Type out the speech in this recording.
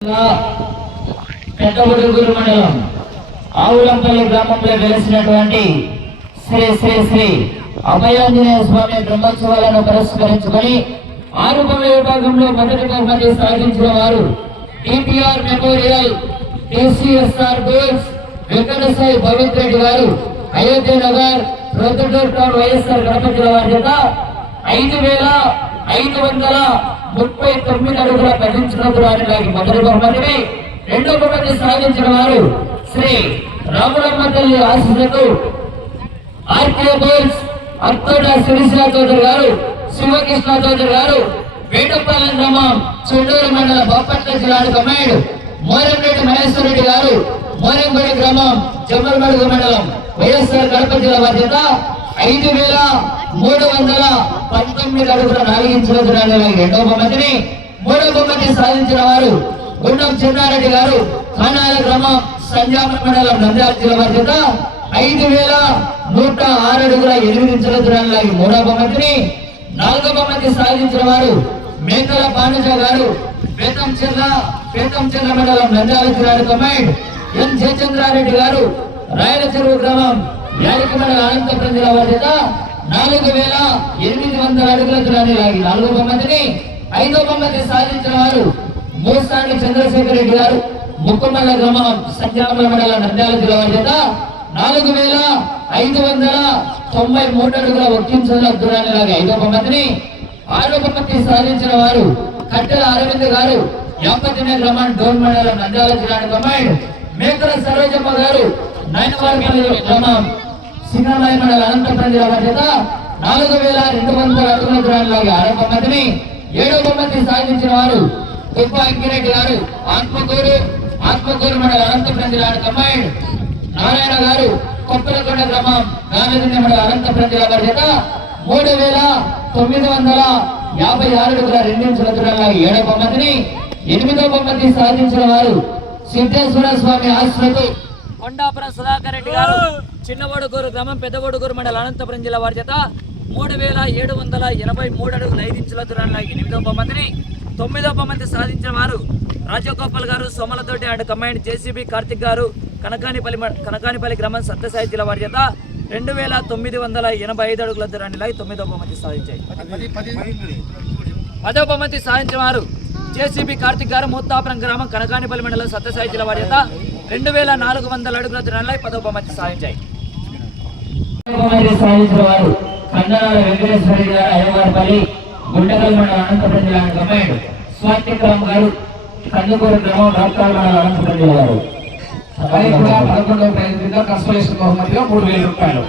పెద్ద మండలం ఆవులంపల్లి గ్రామంలో వెలిసినటువంటి శ్రీ శ్రీ శ్రీ అభయాంజనేయ స్వామి బ్రహ్మోత్సవాలను పురస్కరించుకొని ఆరుపల్లి విభాగంలో మొదటి బహుమతి సాధించిన వారు TPR memorial TCSR goals Venkatasai Bhavith Reddy గారు అయోధ్య నగర్ రొద్దుటూర్ టౌన్ వైఎస్ఆర్ గణపతి జిల్లా వారి చేత ఐదు వేల ఐదు వందల ముప్పై తొమ్మిది అడుగుల పదించినటువంటి మొదటి బహుమతిని రెండో బహుమతి సాధించిన వారు శ్రీ రాములమ్మ తల్లి ఆశీస్సులతో ఆర్కే బోల్స్ అత్తోట శిరీష చౌదరి గారు శివకృష్ణ చౌదరి గారు వేటపాలెం గ్రామం చెండూరు మండల బాపట్ల జిల్లాకు కమాండ్ మోరంరెడ్డి మహేశ్వర రెడ్డి గారు మోరంగడి గ్రామం జమ్మలమడుగు మండలం వైఎస్ఆర్ కడప జిల్లా బాధ్యత ఐదు వేల మూడు వందల పంతొమ్మిది అడుగుల నాలుగించిన దూరాన్ని రెండవ బహుమతిని మూడవ బహుమతి సాధించిన వారు గుండం చిన్నారెడ్డి గారు ఖానాల గ్రామం సంజామ మండలం నంద్యాల జిల్లా బాధ్యత. ఐదు వేల నూట ఆరు అడుగుల ఎనిమిది ఇంచుల దూరాన్ని మూడవ బహుమతిని నాలుగవ బహుమతి సాధించిన వారు మేకల బానుజ గారు పేతం జిల్లా పేతం జిల్లా మండలం నంద్యాల జిల్లా కమాండ్ ఎన్ జయచంద్రారెడ్డి గారు రాయల చెరువు గ్రామం యాడికి అనంతపురం జిల్లా బాధ్యత నాలుగు వేల ఎనిమిది వందల అడుగుల దూరాన్ని లాగి నాలుగో బహుమతిని ఐదో బహుమతి సాధించిన వారు మూసాని చంద్రశేఖర్ రెడ్డి గారు. ముక్కుమల్ల గ్రామం సంజామల మండల నంద్యాల జిల్లా బాధ్యత నాలుగు వేల ఐదు వందల తొంభై మూడు అడుగుల ఒక్కించుల దూరాన్ని లాగి ఐదో బహుమతిని ఆరో బహుమతి సాధించిన వారు కట్టెల అరవింద్ గారు. యాపతినే గ్రామం డోన్ మండలం నంద్యాల జిల్లా కమాండ్ మేకల సరోజమ్మ గారు నయనవారిపల్లి గ్రామం సింగమయ మండల అనంతపురం జిల్లా బాధ్యత నాలుగు వేల రెండు వందల అడుగుల దూరాన్ని ఆరవ ఆరో ఏడవ ఏడో బహుమతి సాధించిన వారు తుప్ప అంకిరెడ్డి గారు ఆత్మకూరు ఆత్మకూరు మండల అనంతపురం జిల్లా కమాండ్ నారాయణ గారు కొప్పలకొండ గ్రామం గాంధీ మండల అనంతపురం జిల్లా బాధ్యత మూడు వేల తొమ్మిది వందల యాభై ఆరు అడుగుల రెండు దూరంలో ఏడవ బహుమతిని ఎనిమిదో బహుమతి సాధించిన వారు సిద్ధేశ్వర స్వామి ఆశ్రతో కొండాపురం సుధాకర్ రెడ్డి గారు చిన్నవడుగూరు గ్రామం పెద్దవడుగూరు మండల అనంతపురం జిల్లా వారి చేత మూడు వేల ఏడు వందల ఎనభై మూడు అడుగుల ఐదు ఇంచుల దూరంలో ఎనిమిదో బహుమతిని తొమ్మిదో బహుమతి సాధించిన వారు రాజగోపాల్ గారు Somalathoti and command JCB Karthik గారు కనకానిపల్లి మ- కనకానిపల్లి గ్రామం సత్యసాయి జిల్లా వారి చేత రెండు వేల తొమ్మిది వందల ఎనభై ఐదు అడుగుల దూరాన్ని లాగి తొమ్మిదో బహుమతి సాధించాయి. పదో బహుమతి సాధించిన వారు జేసీబీ కార్తిక్ గారు మూతాపురం గ్రామం కనకానిపల్లి మండలం సత్యసాయి జిల్లా వారి రెండు వేల నాలుగు వందల అడుగుల దూరాన్ని లాగి పదో బహుమతి సాధించాయి మండలం అనంతపురం జిల్లా కమాండ్ గారు కందుకూరు గ్రామం రాష్ట్రాల మండలం అనంతపురం జిల్లా గారు అది కూడా పదకొండవ బహుమతిగా మూడు వేల రూపాయలు.